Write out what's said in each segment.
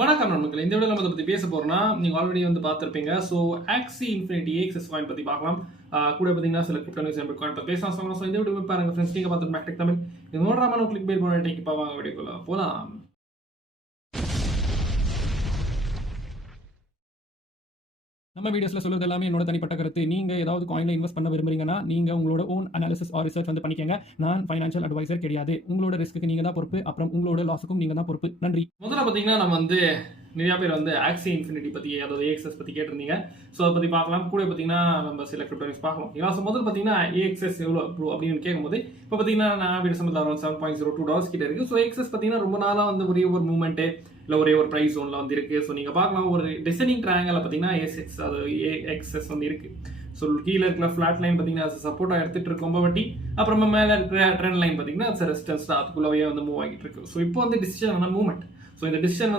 வணக்கம் நண்பர்களே. இந்த வீடியோல நம்ம இதை பத்தி பேச போறோம்னா, நீங்க ஆல்ரெடி பார்த்திருப்பீங்க. So Axie Infinity AXS coin பத்தி பார்க்கலாம். கூட பார்த்தீங்கன்னா சில கிரிப்டோ நியூஸ் அண்ட் பிட்காயின் பத்தி பேசலாம். ஸோ இந்த வீடியோ பாருங்க ஃப்ரெண்ட்ஸ். நீங்க பார்த்து மேக்டெக் தமிழ். இது நோடாம கிளிக் பேல் பண்ணி டேக் வாங்க வீடியோக்குள்ள போலாம். நம்ம வீடியோஸ்ல சொல்றது எல்லாமே என்னோட தனிப்பட்ட கருத்து. நீங்க ஏதாவது காயின்ல இன்வெஸ்ட் பண்ண விரும்புறீங்கன்னா நீங்க உங்களோட ஓன் அனாலிசிஸ் ஆர் ரிசர்ச் பண்ணிக்கங்க. நான் ஃபைனான்சியல் அட்வைசர் கிடையாது. உங்களோட ரிஸ்க்கு நீங்க தான் பொறுப்பு. அப்புறம் உங்களோட லாஸுக்கும் நீங்க தான் பொறுப்பு. நன்றி. முதல்ல பாத்தீங்கன்னா நம்ம நிறைய பேர் Axie Infinity பத்தி, அதாவது AXS பத்தி கேட்டிருந்தீங்க. ஸோ அதை பத்தி பார்க்கலாம். கூட பார்த்தீங்கன்னா நம்ம சில கிரிப்டோ நியூஸ் பார்க்கலாம். ஸோ முதல்ல பார்த்தீங்கன்னா AXS எவ்வளோ ப்ரோ அப்படின்னு கேட்கும்போது, இப்போ பார்த்தீங்கன்னா நான் வீடு சம்பளம் அரௌண்ட் $7.02 கிட்ட இருக்கு. ஸோ AXS பார்த்தீங்கன்னா ரொம்ப நாளாக ஒரே ஒரு மூவ்மெண்ட்டு இல்லை ஒரே ஒரு ப்ரைஸ் ஜோனில் இருக்கு. ஸோ நீங்கள் பார்க்கலாம், ஒரு டிசைனிங் ட்ரையாங்கல் பார்த்தீங்கன்னா AXS இருக்கு. ஸோ கீழே இருக்கிற ஃபிளாட் லைன் பார்த்தீங்கன்னா சப்போர்ட்டாக எடுத்துட்டு இருக்கும் வட்டி, அப்புறமா மேலே இருக்கிற ட்ரெண்ட் லைன் பார்த்தீங்கன்னா ரெசிஸ்டன்ஸ் தான், அதுக்குள்ளவே மூவ் ஆகிட்டு இருக்கு. ஸோ இப்போ டிசிஷன் மூவ்மெண்ட். ஸோ இந்த டிசிஷன்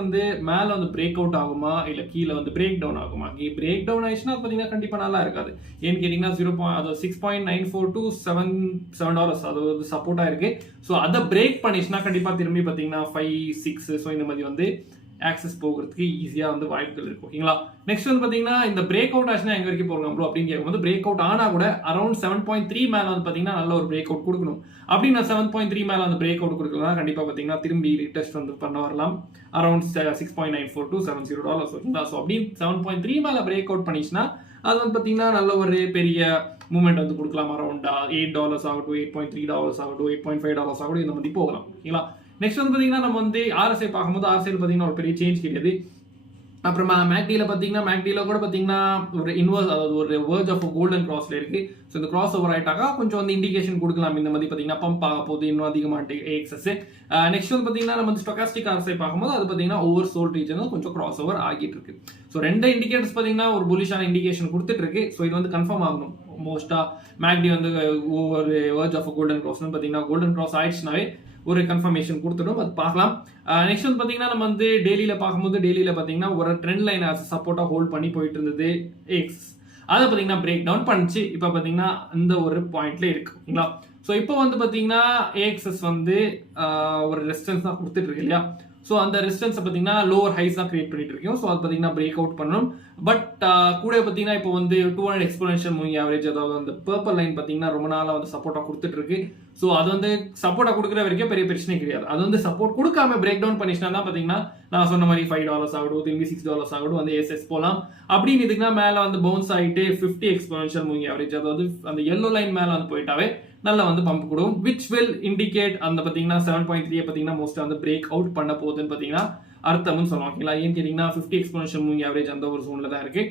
மேலே பிரேக் அவுட் ஆகுமா இல்லை கீழே பிரேக் டவுன் ஆகுமா? பிரேக் டவுன் ஆயிடுச்சுன்னா பார்த்தீங்கன்னா கண்டிப்பாக நல்லா இருக்காது. ஏன்னு கேட்டிங்கன்னா $6.94 to $7 அது சப்போர்ட்டாக இருக்கு. ஸோ அதை பிரேக் பண்ணிச்சுன்னா கண்டிப்பாக திரும்பி பார்த்தீங்கன்னா 5, 6 ஸோ இந்த மாதிரி ஆக்சஸ் போகிறதுக்கு ஈஸியாக வாய்ப்புகள் இருக்கு. ஓகேங்களா? நெக்ஸ்ட் பார்த்தீங்கன்னா இந்த பிரேக் அவுட் ஆச்சுன்னா எங்க வரைக்கும் போகிறோம் ப்ரோ அப்படின்னு கேட்கும்போது, பிரேக் அவுட் ஆனால் கூட அரௌண்ட் 7.3 மேலே பார்த்தீங்கன்னா நல்ல ஒரு பிரேக் அவுட் கொடுக்கணும். அப்படி நான் 7.3 மேலே பிரேக் அவுட் கொடுக்கலாம், கண்டிப்பாக பார்த்தீங்கன்னா திரும்பி ரீடெஸ்ட் பண்ண வரலாம் அரௌண்ட் $6.94 to $7.0. ஓகேங்களா? ஸோ அப்படி 7.3 மேலே பிரேக் அவுட் பண்ணிச்சுன்னா அது பார்த்தீங்கன்னா நல்ல ஒரு பெரிய மூவ்மெண்ட் கொடுக்கலாம். அரௌண்ட் $8 ஆகட்டும், $8.3 ஆகட்டும், $8.5 ஆகட்டும், இந்த மாதிரி போகலாம். ஓகேங்களா? நெக்ஸ்ட் பார்த்தீங்கன்னா நம்ம RSI பார்க்கும்போது RSI பார்த்தீங்கன்னா ஒரு பெரிய சேஞ்ச் கிடையாது. அப்புறமா மேக்டியில் பார்த்தீங்கன்னா மேக்டியில் கூட பார்த்தீங்கன்னா ஒரு இன்வர்ஸ், அதாவது ஒரு வேர்ஜ் ஆஃப் கோல்டன் கிராஸ்ல இருக்கு. ஸோ இந்த கிராஸ் ஓவர் ஆயிட்டாக்கா கொஞ்சம் இண்டிகேஷன் கொடுக்கலாம். இந்த மாதிரி பார்த்தீங்கன்னா பம்ப் ஆக போகுது இன்னும் அதிகமாக AXS. நெக்ஸ்ட் பார்த்தீங்கன்னா நம்ம ஸ்டொகாஸ்டிக் RSI பார்க்கும்போது அது பார்த்தீங்கன்னா ஓவர் சோல்ட் ரீஜன் கொஞ்சம் கிராஸ் ஓவர் ஆகிட்டு இருக்கு. ஸோ ரெண்டு இண்டிகேட்டர்ஸ் பார்த்தீங்கன்னா ஒரு புலிஷான இண்டிகேஷன் கொடுத்துட்டு இருக்கு. ஸோ இது கன்ஃபார்ம் ஆகணும். மோஸ்டா மேக்டி ஒரு வேர்ஜ் ஆஃப் கோல்டன் கிராஸ் பார்த்தீங்கன்னா கோல்டன் கிராஸ் ஆயிடுச்சுனாவே ஒரு கன்ஃபர்மேஷன் கொடுத்துடும். அது பார்க்கலாம். நெக்ஸ்ட் பார்த்தீங்கன்னா நம்ம டெய்லியில பார்க்கும்போது, டெய்லியில பார்த்தீங்கன்னா ஒரு ட்ரெண்ட் லைன் சப்போர்ட்டா ஹோல்ட் பண்ணி போயிட்டு இருந்தது AXS. அதை பார்த்தீங்கன்னா பிரேக் டவுன் பண்ணிச்சு. இப்போ பார்த்தீங்கன்னா இந்த ஒரு பாயிண்ட்ல இருக்கு. ஓகேங்களா? ஸோ இப்போ பார்த்தீங்கன்னா AXS ஒரு ரெசிஸ்டன்ஸ் தான் கொடுத்துட்டு இருக்கு இல்லையா? ஸோ அந்த ரெசிஸ்டன்ஸை பார்த்தீங்கன்னா லோவர் ஹைஸ் தான் கிரியேட் பண்ணிட்டு இருக்கோம். ஸோ அது பார்த்தீங்கன்னா பிரேக் அவுட் பண்ணணும். பட் கூட பார்த்தீங்கன்னா இப்போ 200 எக்ஸ்போனென்ஷியல் மூவிங் ஆவரேஜ், அதாவது அந்த பர்பிள் லைன் பார்த்தீங்கன்னா ரொம்ப நாளாக சப்போர்ட்டாக கொடுத்துட்டு இருக்கு. ஸோ அது சப்போர்ட்டாக கொடுக்குற வரைக்கும் பெரிய பிரச்சனை கிடையாது. அது சப்போர்ட் கொடுக்காம பிரேக் டவுன் பண்ணிச்சுனா தான் பார்த்தீங்கன்னா நான் சொன்ன மாதிரி $5 ஆகட்டும், திரும்பி $6 ஆகட்டும் ASS போகலாம். அப்படின்னு இதுக்குன்னா மேலே பவுன்ஸ் ஆகிட்டு 50 எக்ஸ்போனென்ஷியல் மூவிங் ஆவரேஜ், அதாவது அந்த எல்லோ லைன் மேலே போயிட்டாவே நல்லா பம்ப் கொடுக்கும். விச் வில் இண்டிகேட் பார்த்தீங்கன்னா 7.3 பார்த்தீங்கன்னா மோஸ்ட்டாக பிரேக் அவுட் பண்ண போகுதுன்னு பார்த்தீங்கன்னா அர்த்தம்னு சொல்லுவாங்க. ஓகேங்களா? ஏன்னு கேட்டீங்கன்னா 50 எக்ஸ்போனென்ஷியல் மூவிங் ஆவரேஜ் அந்த ஒரு ஜோன்ல தான் இருக்கு.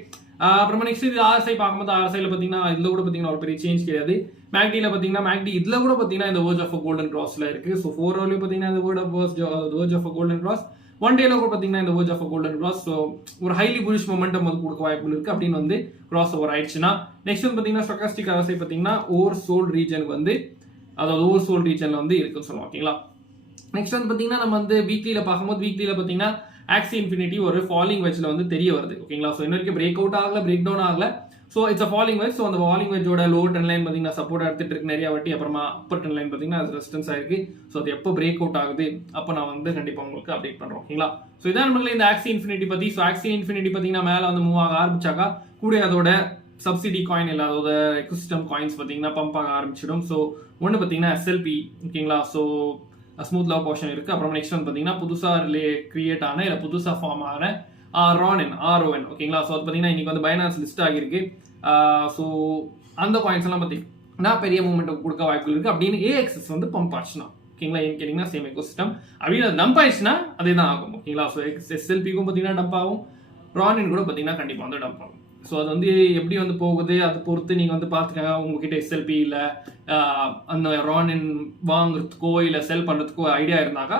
அப்புறமா நெக்ஸ்ட் இது RSI பார்க்கும்போது RSI பார்த்தீங்கன்னா இதுல கூட பார்த்தீங்கன்னா ஒரு பெரிய சேஞ்ச் கிடையாது. மேக்டியில் பார்த்தீங்கன்னா மேக்டி இதுல கூட பார்த்தீங்கன்னா இந்த வேர்ஜ் ஆஃப் கோல்டன் கிராஸ்ல இருக்கு. ஸோ 4 ஹவர்லயும் பார்த்தீங்கன்னா இந்த வேர்ஜ் ஆஃப் கோல்டன் கிராஸ், 1 டேல கூட பார்த்தீங்கன்னா இந்த verge of golden cross. So ஒரு ஹைலி புலிஷ் மொமெண்டம் கொடுக்க வாய்ப்புகள் இருக்கு. அப்படின்னு கிராஸ் ஓவர் ஆயிடுச்சுன்னா நெக்ஸ்ட் பார்த்தீங்கன்னா ஸ்டொகாஸ்டிக் RSI பார்த்தீங்கன்னா ஓவர் சோல்ட் ரீஜனுக்கு அதாவது ஓவர் சோல்ட் ரீஜன்ல இருக்குன்னு சொல்லுவோம். ஓகேங்களா? நெக்ஸ்ட் பார்த்தீங்கன்னா நம்ம வீக்லியில பார்க்கும்போது, வீக்லியில பார்த்தீங்கன்னா Axie Infinity ஒரு ஃபாலிங் வெட்ஜ்ல தெரிய வருது. ஓகேங்களா? ஸோ இன்ன வரைக்கும் பிரேக் அவுட் ஆகல, பிரேக் டவுன் ஆகல. So it's a falling wedge. So அந்த ஃபாலிங் வெட்ஜோட லோ ட்ரெண்ட் லைன் பார்த்தீங்கன்னா சப்போர்ட் எடுத்துட்டு இருக்கு நிறைய வாட்டி. அப்புறமா அப்பர் ட்ரெண்ட் லைன் பார்த்தீங்கன்னா அது ரெசிஸ்டன்ஸ் ஆயிருக்கு. ஸோ அது எப்போ பிரேக் அவுட் ஆகுது அப்போ நான் கண்டிப்பாக உங்களுக்கு அப்டேட் பண்றோம். ஓகேங்களா? ஸோ இதான் நம்மளுக்கு இந்த Axie Infinity பத்தி. ஸோ Axie Infinity பார்த்தீங்கன்னா மேலே மூவ் ஆக ஆரம்பிச்சாக்கா கூட அதோட சப்சிடி காயின் இல்லை அதோட எக்கோசிஸ்டம் காயின்ஸ் பார்த்தீங்கன்னா பம்ப் ஆக ஆரம்பிச்சிடும். ஸோ ஒன்று பார்த்தீங்கன்னா SLP. ஓகேங்களா? ஸோ ஸ்மூத் லவ் போர்ஷன் இருக்கு. அப்புறம் நெக்ஸ்ட் பார்த்தீங்கன்னா புதுசாக கிரியேட் ஆன இல்லை புதுசாக ஃபார்ம் ஆன RON. ஓகேங்களா? ஸோ அது பார்த்தீங்கன்னா இன்னைக்கு பைனான்ஸ் லிஸ்ட் ஆகிருக்கு. ஸோ அந்த காயின்ஸ் எல்லாம் பார்த்தீங்கன்னா பெரிய மூவ்மெண்ட் கொடுக்க வாய்ப்புகள் இருக்கு. அப்படின்னு AXS பம்ப் ஆச்சுன்னா, ஓகேங்களா? ஏன்னு கேட்டீங்கன்னா சேம் எக்கோசிஸ்டம் அப்படின்னு அது டம்ப் ஆயிடுச்சுன்னா அதே தான் ஆகும். ஓகேங்களா? ஸோ SLPக்கும் பார்த்தீங்கன்னா டம்ப் ஆகும், RON கூட பார்த்தீங்கன்னா கண்டிப்பாக டம்ப் ஆகும். ஸோ அது எப்படி போகுது அதை பொறுத்து நீங்கள் பார்த்துக்கங்க. உங்ககிட்ட SLP இல்லை அந்த RON வாங்குறதுக்கோ இல்லை செல் பண்ணுறதுக்கோ ஐடியா இருந்தாக்கா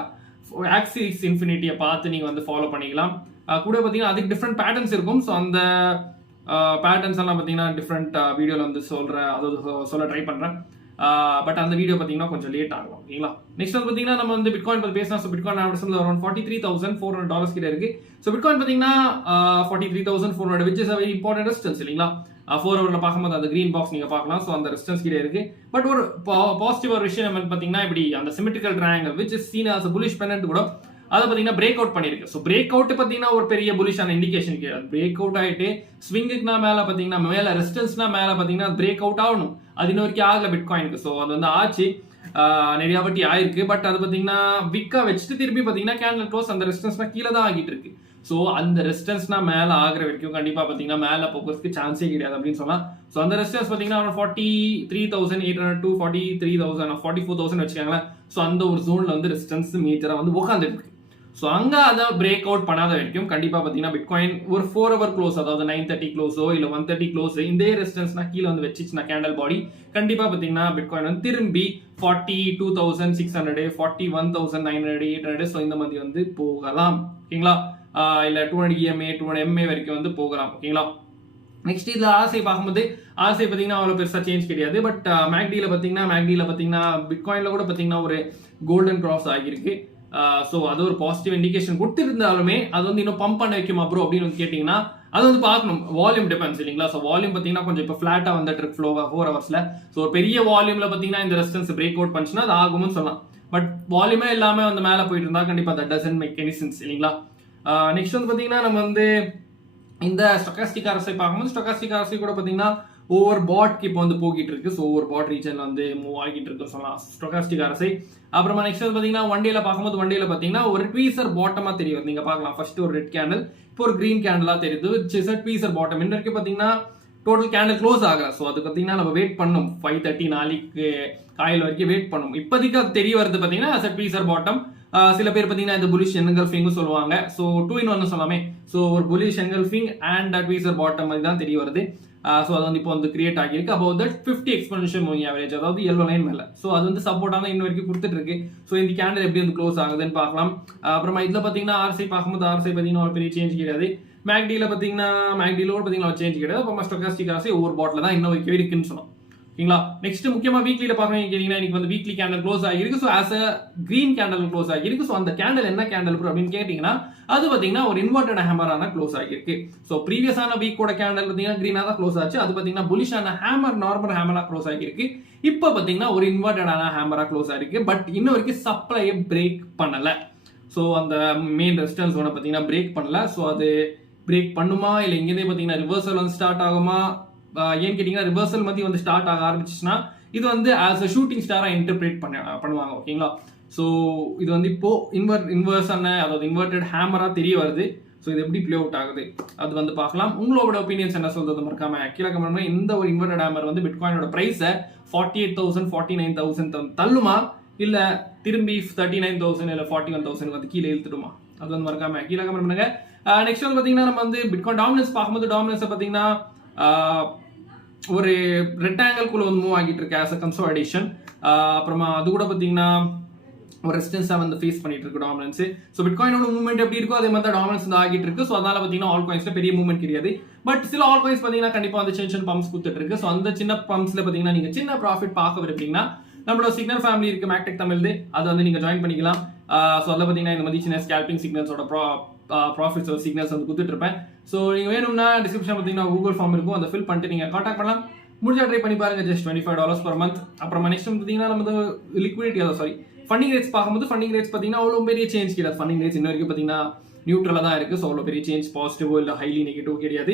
Axie Infinityயை பார்த்து நீங்கள் ஃபாலோ பண்ணிக்கலாம். கூட பார்த்தீங்கன்னா அதுக்கு டிஃப்ரெண்ட் பேட்டர்ன்ஸ் இருக்கும். ஸோ அந்த பேட்டர்ன்ஸ் எல்லாம் பார்த்தீங்கன்னா டிஃப்ரெண்ட் வீடியோவில் சொல்ல ட்ரை பண்ணுறேன். பட் அந்த வீடியோ பார்த்தீங்கன்னா கொஞ்சம் லேட் ஆகும். ஓகேங்களா? நெக்ஸ்ட் பார்த்தீங்கன்னா நம்ம பிட்காயின் பற்றி பேசலாம். ஸோ பிட்காயின் அரௌண்ட் $43,400 கிட்ட இருக்கு. ஸோ பிட்காயின் பார்த்தீங்கன்னா 43,400 which is a very important resistance இல்லைங்களா? 4 ஹவர்ல பார்க்கும்போது அந்த கிரீன் பாக்ஸ் நீங்க பார்க்கலாம். ஸோ அந்த ரெசிஸ்டன்ஸ் கிட்ட இருக்கு. பட் ஒரு பாசிட்டிவ் விஷயம் பார்த்தீங்கன்னா இப்படி அந்த symmetrical triangle which is seen as a bullish pennant கூட அதை பார்த்தீங்கன்னா பிரேக் அவுட் பண்ணிருக்கு. ஸோ பிரேக் அவுட் பார்த்தீங்கன்னா ஒரு பெரிய புலிஷான இண்டிகேஷன் கிடையாது. பிரேக் அவுட் ஆகிட்டு ஸ்விங்குக்குனா மேலே பார்த்தீங்கன்னா மேலே ரெசிஸ்டன்ஸ்னா மேலே பார்த்தீங்கன்னா பிரேக் அவுட் ஆகணும். அது இன்ன வரைக்கும் ஆகல பிட்காயினுக்கு. ஸோ அது வந்து ஆச்சு, நிறைய வாட்டி ஆயிருக்கு. பட் அது பார்த்தீங்கன்னா விக்கா வச்சுட்டு திருப்பி பார்த்தீங்கன்னா கேண்டில் க்ளோஸ் அந்த ரெசிஸ்டன்ஸ்னா கீழே தான் ஆகிட்டு இருக்கு. ஸோ அந்த ரெசிஸ்டன்ஸ்னா மேலே ஆகிற வரைக்கும் கண்டிப்பாக பார்த்தீங்கன்னா மேலே போகிறதுக்கு சான்ஸே கிடையாது அப்படின்னு சொல்லலாம். ஸோ அந்த ரெசிஸ்டன்ஸ் பார்த்தீங்கன்னா 43,800 to 43,000 44,000 வச்சுக்காங்களேன். ஸோ அந்த ஒரு ஜோனில் வந்து ரெசிஸ்டன்ஸ் மேஜராக வந்து உட்காந்துட்டு இருக்கு. ஸோ அங்கே அதை பிரேக் அவுட் பண்ணாத வரைக்கும் கண்டிப்பாக பார்த்தீங்கன்னா பிட்காயின் ஒரு 4 hour க்ளோஸ், அதாவது 9:30 க்ளோஸோ இல்லை 1:30 க்ளோஸ் இந்த ரெசிஸ்டன்ஸ்னா கீழே வந்து வச்சுச்சுன்னா கேண்டல் பாடி கண்டிப்பாக பார்த்தீங்கன்னா பிட்காயின் வந்து திரும்பி 42,600 41,900 800 ஸோ இந்த மாதிரி வந்து போகலாம். ஓகேங்களா? இல்லை 200 EMA 200 MA வரைக்கும் வந்து போகலாம். ஓகேங்களா? நெக்ஸ்ட் இதில் ஆசை பார்க்கும்போது ஆசை பார்த்தீங்கன்னா அவ்வளோ பெருசாக சேஞ்ச் கிடையாது. பட் மேக்டியில் பார்த்தீங்கன்னா பிட்காயினில் கூட பார்த்தீங்கன்னா ஒரு கோல்டன் கிராஸ் ஆகியிருக்கு. ஸோ அது ஒரு பாசிட்டிவ் இண்டிகேஷன் கொடுத்துருந்தாலுமே அது வந்து இன்னும் பம்ப் பண்ண வைக்குமா ப்ரோ அப்படின்னு வந்து கேட்டிங்கன்னா அது வந்து பார்க்கணும். வால்யூம் டிபெண்ட்ஸ் இல்லைங்களா? ஸோ வால்யூம் பார்த்தீங்கன்னா கொஞ்சம் இப்போ ஃப்ளாட்டாக வந்துட்டு இருக்கு ஃப்ளோவாக 4 hours. ஸோ ஒரு பெரிய வால்யூமில் பார்த்தீங்கன்னா இந்த ரெசிஸ்டன்ஸ் பிரேக் அவுட் பண்ணுச்சுன்னா அது ஆகும்னு சொல்லலாம். பட் வால்யூமே இல்லாமல் வந்து மேலே போயிட்டு இருந்தால் கண்டிப்பாக that doesn't make any sense இல்லைங்களா? நெக்ஸ்ட் வந்து பார்த்தீங்கன்னா நம்ம வந்து இந்த ஸ்டொகாஸ்டிக் அரசை பார்க்கும்போது ஸ்டொகாஸ்டிக் அரசை கூட பார்த்தீங்கன்னா ஓவர் பாட்க்கு இப்போ வந்து போகிட்டு இருக்கு. ஸோ ஓவர் பாட் ரீஜன்ல வந்து மூவ் ஆகிட்டு இருக்கு சொல்லலாம் ஸ்டொகாஸ்டிக் அரசை. அப்புறமா நெக்ஸ்ட் வந்து பார்த்தீங்கன்னா ஒன் டேல பார்க்கும்போது ஒன் டேல பார்த்தீங்கன்னா ஒரு ட்வீசர் பாட்டமா தெரியும். நீங்க பார்க்கலாம் ஃபர்ஸ்ட் ஒரு ரெட் கேண்டில், இப்போ ஒரு கிரீன் கேண்டிலா தெரியுது. ட்வீசர் பாட்டம் இன்ன வரைக்கும் பார்த்தீங்கன்னா டோட்டல் கேண்டில் க்ளோஸ் ஆகல. ஸோ அது பார்த்தீங்கன்னா நம்ம வெயிட் பண்ணும் 5:30 நாளைக்கு காயில் வரைக்கும் வெயிட் பண்ணும். இப்போதைக்கு அது தெரிய வருது பார்த்தீங்கன்னா ட்வீசர் பாட்டம். சில பேர் பார்த்தீங்கன்னா இந்த புலிஷ் என்கல்ஃபிங் சொல்லுவாங்க. ஸோ 2 in 1 சொல்லாமே. ஸோ ஒரு bullish engulfing and tweezer bottom மாதிரி தான் தெரிய வருது. ஸோ அது வந்து இப்போ வந்து கிரியேட் ஆகியிருக்கு. அப்போ தட் 50 எக்ஸ்பென்ஷன் மூவிங் ஆவரேஜ், அதாவது yellow லைன் மேலே. ஸோ அது வந்து சப்போர்ட்டாக தான் இன்ன வரைக்கும் கொடுத்துட்டு இருக்கு. ஸோ இந்த கேண்டில் எப்படி வந்து க்ளோஸ் ஆகுதுன்னு பார்க்கலாம். அப்புறமா இதில் பார்த்தீங்கன்னா ஆர்சி பார்க்கும்போது ஆர்சி பார்த்தீங்கன்னா ஒரு பெரிய சேஞ்ச் கிடையாது. மேக்டியில் பார்த்தீங்கன்னா சேஞ்ச் கிடையாது. அப்புறமா ஸ்டொகாஸ்டிக் ஆர்சி ஒவ்வொரு பாட்டில் தான் இன்னும் வரைக்கும் இருக்குன்னு சொன்னோம். ஓகேங்களா? நெக்ஸ்ட் முக்கியமா வீக்லியில பார்க்கணும் கேட்டீங்கன்னா இன்னைக்கு வந்து வீக்லி கேண்டல் க்ளோஸ் ஆகிருக்கு. So as a green candle close ஆகிருக்கு. ஸோ அந்த கேண்டல் என்ன கேண்டல் அப்படின்னு கேட்டீங்கன்னா அது பார்த்தீங்கன்னா ஒரு இன்வெர்டட் ஹேமரான க்ளோஸ் ஆகிருக்கு. ஸோ ப்ரீவியஸான வீக்கோட கேண்டல் பார்த்தீங்கன்னா கிரீனா தான் க்ளோஸ் ஆச்சு. அது பார்த்தீங்கன்னா புலிஷான ஹேமர் நார்மல் ஹேமரா க்ளோஸ் ஆகிருக்கு. இப்போ பார்த்தீங்கன்னா ஒரு இன்வெர்டடான ஹேமரா க்ளோஸ் ஆகிருக்கு. பட் இன்ன வரைக்கும் சப்ளையை பிரேக் பண்ணல. ஸோ அந்த மெயின் ரெசிஸ்டன்ஸ் ஒன்று பார்த்தீங்கன்னா பிரேக் பண்ணல. ஸோ அது பிரேக் பண்ணுமா இல்லை இங்கேயே பார்த்தீங்கன்னா ரிவர்சல் வந்து ஸ்டார்ட் ஆகுமா? ஏன்னு கேட்டீங்கன்னா ரிவர்சல் மாதிரி வந்து ஸ்டார்ட் ஆக ஆரம்பிச்சுன்னா இது வந்து ஆஸ் அ ஷூட்டிங் ஸ்டாரா இன்டர்பிரேட் பண்ணுவாங்க. ஓகேங்களா? ஸோ இது வந்து இப்போ இன்வர்ஸான அதாவது இன்வெர்டட் ஹேமரா தெரிய வருது. ஸோ இது எப்படி ப்ளே அவுட் ஆகுது அது வந்து பார்க்கலாம். உங்களோட ஒப்பீனியன்ஸ் என்ன சொல்றது மறக்காம கீழே கமெண்ட் பண்ணுங்க. இந்த ஒரு இன்வெர்டட் ஹேமர் வந்து பிட்காயினோட பிரைஸை 48,000 49,000 தள்ளுமா இல்ல திரும்பி 39,000 இல்ல 41,000 வந்து கீழே இழுத்துடுமா அது வந்து மறக்காம கீழே கமெண்ட் பண்ணுங்க. நெக்ஸ்ட் வந்து பாத்தீங்கன்னா நம்ம வந்து பிட்காயின் டாமினன்ஸ் பார்க்கும்போது டாமினன்ஸ் பாத்தீங்கன்னா ஒரு ரெக்டாங்கிள்குள்ள வந்து மூவ் ஆகிட்டு இருக்கு ஆஸ் அ கன்சாலிடேஷன். அப்புறமா அது கூட பாத்தீங்கன்னா ஒரு ரெசிஸ்டன்ஸா வந்து ஃபேஸ் பண்ணிட்டு இருக்கு டாமினன்ஸ். ஸோ பிட்காயினோட மூவ்மெண்ட் எப்படி இருக்கோ அதே மாதிரி டாமினன்ஸ் வந்து ஆகிட்டு இருக்கு. ஸோ அதனால பாத்தீங்கன்னா ஆல் காயின்ஸ்ல பெரிய மூவ்மெண்ட் கிடையாது. பட் சில ஆல் காயின்ஸ் பாத்தீங்கன்னா கண்டிப்பா வந்து சின்ன பம்ப்ஸ் கொடுத்துட்டு இருக்கு. ஸோ அந்த சின்ன பம்ப்ஸ்ல பாத்தீங்கன்னா நீங்க சின்ன ப்ராஃபிட் பார்க்க விரும்புறீங்கன்னா நம்மளோட சிக்னல் ஃபேமிலி இருக்கு மேக்டெக் தமிழ்து, அதை வந்து நீங்க ஜாயின் பண்ணிக்கலாம். ஸோ அதில் பாத்தீங்கன்னா இந்த மாதிரி சின்ன ஸ்கேல்பிங் சிக்னல்ஸோட ப்ராஃபிட்ஸ் சிக்னல்ஸ் வந்து கொடுத்துட்டு இருப்பேன். ஸோ நீங்க வேணும்னா டிஸ்கிரிப்ஷன் பார்த்தீங்கன்னா கூகுள் ஃபார்ம் இருக்கும், அதை ஃபில் பண்ணிட்டு நீங்க கான்டாக்ட் பண்ணலாம். முடிஞ்சா ட்ரை பண்ணி பாருங்க. Just $25 per month. அப்புறமா நெக்ஸ்ட் பார்த்தீங்கன்னா நம்ம லிக்விடிட்டி சாரி ஃபண்டிங் ரேட்ஸ் பார்க்கும்போது ஃபண்டிங் ரேட்ஸ் பார்த்தீங்கன்னா அவ்வளோ பெரிய சேஞ்ச் கிடையாது. ஃபண்டிங் ரேட்ஸ் இன்ன வரைக்கும் பார்த்தீங்கன்னா நியூட்ரலாக தான் இருக்கு. ஸோ அவ்வளோ பெரிய சேஞ்ச் பாசிட்டிவோ இல்லை ஹைலி நெகட்டிவ் கிடையாது.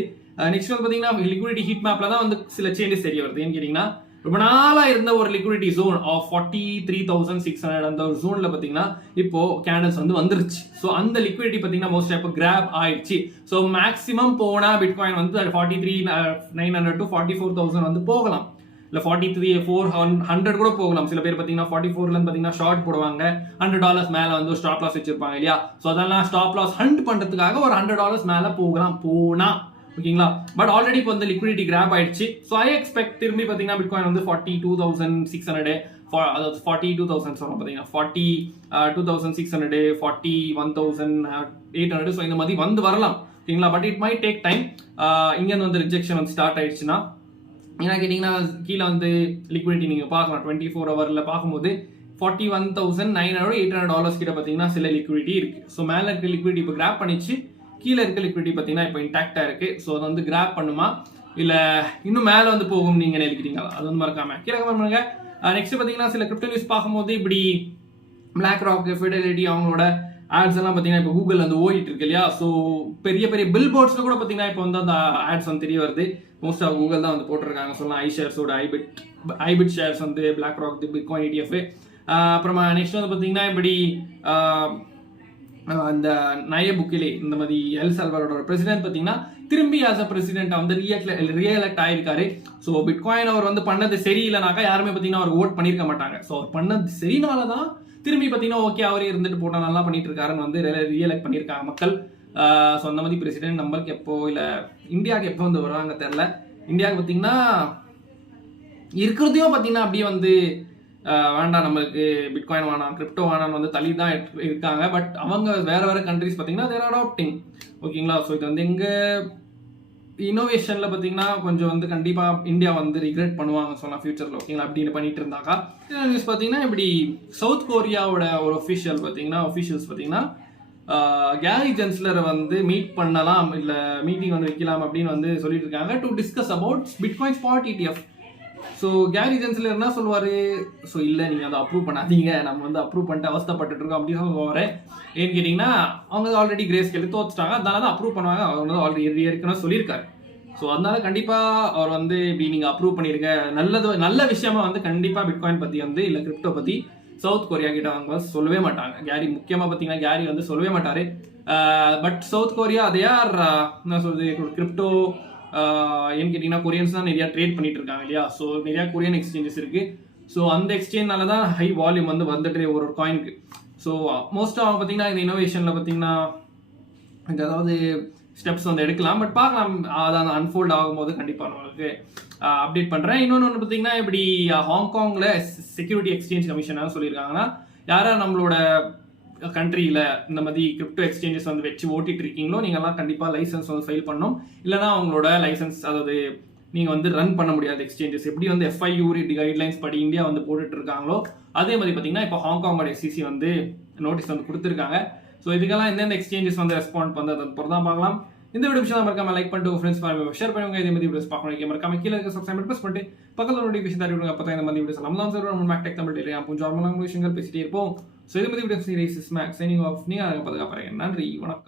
நெக்ஸ்ட் வந்து பார்த்தீங்கன்னா லிக்விடிட்டி ஹீட் மேப்ல தான் வந்து சில சேஞ்சஸ் தெரிய வருது. ஏன்னு கேட்டீங்கன்னா ரொம்ப நாளா இருந்த ஒரு லிக்விடிட்டி ஜோன் ஆஃப் 43,600 அந்த ஒரு ஜோன்ல பாத்தீங்கன்னா இப்போ கேண்டல்ஸ் வந்து வந்துருச்சு. ஸோ அந்த லிக்விடிட்டி பாத்தீங்கன்னா மோஸ்ட் இப்போ கிராப் ஆயிடுச்சு. ஸோ மேக்ஸிமம் போனா பிட்காயின் வந்து 43,900 to 44,000 வந்து போகலாம். இல்ல 43,400 கூட போகலாம். சில பேர் பாத்தீங்கன்னா 44ல பாத்தீங்கன்னா ஷார்ட் போடுவாங்க. $100 மேல வந்து ஸ்டாப் லாஸ் வச்சிருப்பாங்க இல்லையா? ஸோ அதெல்லாம் ஸ்டாப் லாஸ் ஹண்ட் பண்றதுக்காக ஒரு $100 மேல போகலாம் போனா. ஓகேங்களா? பட் ஆல்ரெடி இப்போ வந்து லிக்விடிட்டி கிராப் ஆயிடுச்சு. ஸோ ஐ எக்ஸ்பெக்ட் திரும்பி பார்த்தீங்கன்னா பிட்காயின் வந்து 42,600 அதாவது 42,000 சொல்றோம் பார்த்தீங்கன்னா 42,600 41,800 ஸோ இந்த மாதிரி வந்து வரலாம். ஓகேங்களா? But it might take time. இங்கேருந்து வந்து ரிஜெக்ஷன் வந்து ஸ்டார்ட் ஆயிடுச்சுன்னா என்ன கேட்டிங்கன்னா கீழே வந்து லிக்விடிட்டி நீங்கள் பார்க்கலாம் 24 hourல பார்க்கும்போது $41,900 $800 கிட்ட பார்த்தீங்கன்னா சில லிக்விடிட்டி இருக்கு. ஸோ மேலே இருக்க லிக்விடிட்டி இப்போ கிராப் பண்ணிச்சு, கீழே இருக்க லிக்விடிட்டி பார்த்தீங்கன்னா இப்போ இன்டாக்டா இருக்கு. ஸோ அதை வந்து கிராப் பண்ணுமா இல்லை இன்னும் மேலே வந்து போகும் நீங்க நினைக்கிறீங்களா? அது வந்து மறக்காம கீழே கமெண்ட் பண்ணுங்க. நெக்ஸ்ட் பார்த்தீங்கன்னா சில கிரிப்டோ நியூஸ் பார்க்கும்போது இப்படி பிளாக் ராக், ஃபிடெலிட்டி அவங்களோட ஆட்ஸ் எல்லாம் பார்த்தீங்கன்னா இப்போ கூகுள் வந்து ஓடிட்டு இருக்கு இல்லையா. ஸோ பெரிய பெரிய பில் போர்ட்ஸில் கூட பார்த்தீங்கன்னா இப்போ வந்து அந்த ஆட்ஸ் வந்து தெரிய வருது. மோஸ்ட் ஆஃப் கூகுள் தான் வந்து போட்டிருக்காங்க சொல்லலாம். ஐஷேர்ஸோட ஐபிட் ஷேர்ஸ் வந்து பிளாக் ராக் பிட்காயின் ETF. அப்புறமா நெக்ஸ்ட் வந்து பார்த்தீங்கன்னா இப்படி அந்த நய புக்கிலே இந்த மாதிரி எல் சால்வடாரோட பிரசிடென்ட் பார்த்தீங்கன்னா திரும்பி ஆஸ் அ பிரசிடென்ட் வந்து ரீஎலெக்ட் ஆயிருக்காரு. ஸோ பிட்காயின் அவர் வந்து பண்ணது சரியில்லைனாக்கா யாருமே பார்த்தீங்கன்னா அவர் ஓட் பண்ணியிருக்க மாட்டாங்க. ஸோ அவர் பண்ணது சரினால தான் திரும்பி பார்த்தீங்கன்னா ஓகே அவரே இருந்துட்டு போட்டால் நல்லா பண்ணிட்டு இருக்காருன்னு வந்து ரீஎலெக்ட் பண்ணியிருக்காங்க மக்கள். ஸோ அந்த மாதிரி பிரசிடென்ட் நம்மளுக்கு எப்போ இல்லை இந்தியாவுக்கு எப்போ வந்து வருவாங்க தெரில. இந்தியாவுக்கு பார்த்தீங்கன்னா இருக்கிறதையும் பார்த்தீங்கன்னா அப்படியே வந்து வேண்டாம் நம்மளுக்கு பிட்காயின் வேணாம் கிரிப்டோ வேணாம்னு வந்து தள்ளி தான் இருக்காங்க. பட் அவங்க வேற வேற கண்ட்ரிஸ் பார்த்தீங்கன்னா தேர் அடாப்டிங். ஓகேங்களா. ஸோ இது வந்து எங்கள் இனோவேஷனில் பார்த்தீங்கன்னா கொஞ்சம் வந்து கண்டிப்பாக இந்தியா வந்து ரிக்ரெட் பண்ணுவாங்க சொல்லலாம் ஃபியூச்சரில். ஓகேங்களா. அப்படின்னு பண்ணிட்டு இருந்தாக்கா நியூஸ் பார்த்தீங்கன்னா இப்படி சவுத் கொரியாவோட ஒரு ஒஃபிஷியல்ஸ் பார்த்தீங்கன்னா கேரி ஜென்ஸ்லரை வந்து மீட் பண்ணலாம் இல்லை மீட்டிங் வந்து வைக்கலாம் அப்படின்னு வந்து சொல்லிட்டு இருக்காங்க to discuss about bitcoin spot ETF. So Gary Gensler என்ன சொல்லுவார், ஸோ இல்லை நீங்கள் அதை அப்ரூவ் பண்ணாதீங்க, நம்ம வந்து அப்ரூவ் பண்ணிட்டு அவஸ்தப்பட்டு இருக்கோம் அப்படின்னு சொல்லுவார். ஏன்னு கேட்டிங்கன்னா அவங்க ஆல்ரெடி கிரேஸ் கேள்வி தோத்துட்டாங்க, அதனால தான் அப்ரூவ் பண்ணுவாங்க. அவர் வந்து ஆல்ரெடி ஏற்கனவே சொல்லியிருக்காரு. ஸோ அதனால கண்டிப்பாக அவர் வந்து இப்படி நீங்கள் அப்ரூவ் பண்ணிடுங்க நல்ல விஷயமா வந்து கண்டிப்பாக பிட்காயின் பற்றி வந்து இல்லை கிரிப்டோ பற்றி சவுத் கொரியா கிட்ட அவங்க சொல்லவே மாட்டாங்க. கேரி முக்கியமாக பார்த்தீங்கன்னா கேரி வந்து சொல்லவே மாட்டார். பட் சவுத் கொரியா அதை யார் என்ன சொல்றது கிரிப்டோ ஏன்னு கேட்டிங்கன்னா கொரியன்ஸ் தான் நிறையா ட்ரேட் பண்ணிட்டு இருக்காங்க இல்லையா. ஸோ நிறையா கொரியன் எக்ஸ்சேஞ்சஸ் இருக்கு. ஸோ அந்த எக்ஸ்சேஞ்ச்னால தான் ஹை வால்யூம் வந்து வந்துட்டு ஒரு காயினுக்கு. ஸோ மோஸ்ட்டாக அவங்க பார்த்தீங்கன்னா இந்த இனோவேஷனில் பார்த்தீங்கன்னா ஏதாவது ஸ்டெப்ஸ் வந்து எடுக்கலாம். பட் பார்க்கலாம் அதான் அன்ஃபோல்ட் ஆகும்போது கண்டிப்பாக நம்மளுக்கு அப்டேட் பண்ணுறேன். இன்னொன்று ஒன்று பார்த்தீங்கன்னா இப்படி ஹாங்காங்கில் செக்யூரிட்டி எக்ஸ்சேஞ்ச் கமிஷனாக சொல்லியிருக்காங்கன்னா யாரா நம்மளோட கண்ட்ரியில் இந்த மாதிரி கிரிப்டோ எக்ஸ்சேஞ்சஸ் வந்து வச்சு ஓட்டிட்டு இருக்கீங்களோ நீங்கள்லாம் கண்டிப்பாக லைசன்ஸ் வந்து ஃபைல் பண்ணணும். இல்லைனா அவங்களோட லைசன்ஸ் அதாவது நீங்கள் வந்து ரன் பண்ண முடியாது எக்ஸ்சேஞ்சஸ். எப்படி வந்து FIU கைட்லைன்ஸ் படி இந்தியா வந்து போட்டுட்டு இருக்காங்களோ அதே மாதிரி பார்த்தீங்கன்னா இப்போ ஹாங்காங்கோட SEC வந்து நோட்டீஸ் வந்து கொடுத்துருக்காங்க. ஸோ இதுக்கெல்லாம் எந்தெந்த எக்ஸ்சேஞ்சஸ் வந்து ரெஸ்பாண்ட் பண்ணது அது பொறுத்து தான் பார்க்கலாம். இந்த வீடியோ விஷயம் மறக்காம லைக் பண்ணிட்டு ஃப்ரெண்ட்ஸ் ஷேர் பண்ணுங்க. இதே மாதிரி வீடியோஸ் பார்க்கணும் மறக்காம கீழே இருக்க சப்ஸ்கிரைப் ப்ரெஸ் பண்ணிட்டு பக்கத்தில் நோட்டிஃபிகேஷன் தட்டி விடுங்க. அப்போ தான் இந்த மாதிரி வீடியோஸ் எல்லாம் சார் மேக்டெக் தமிழ் டெய்லியாக கொஞ்சம் விஷயங்கள் பேசிட்டே இருப்போம். ஸோ இது மாதிரி video series make signing off நீங்கள் பாதுகாப்பாருங்க. நன்றி, வணக்கம்.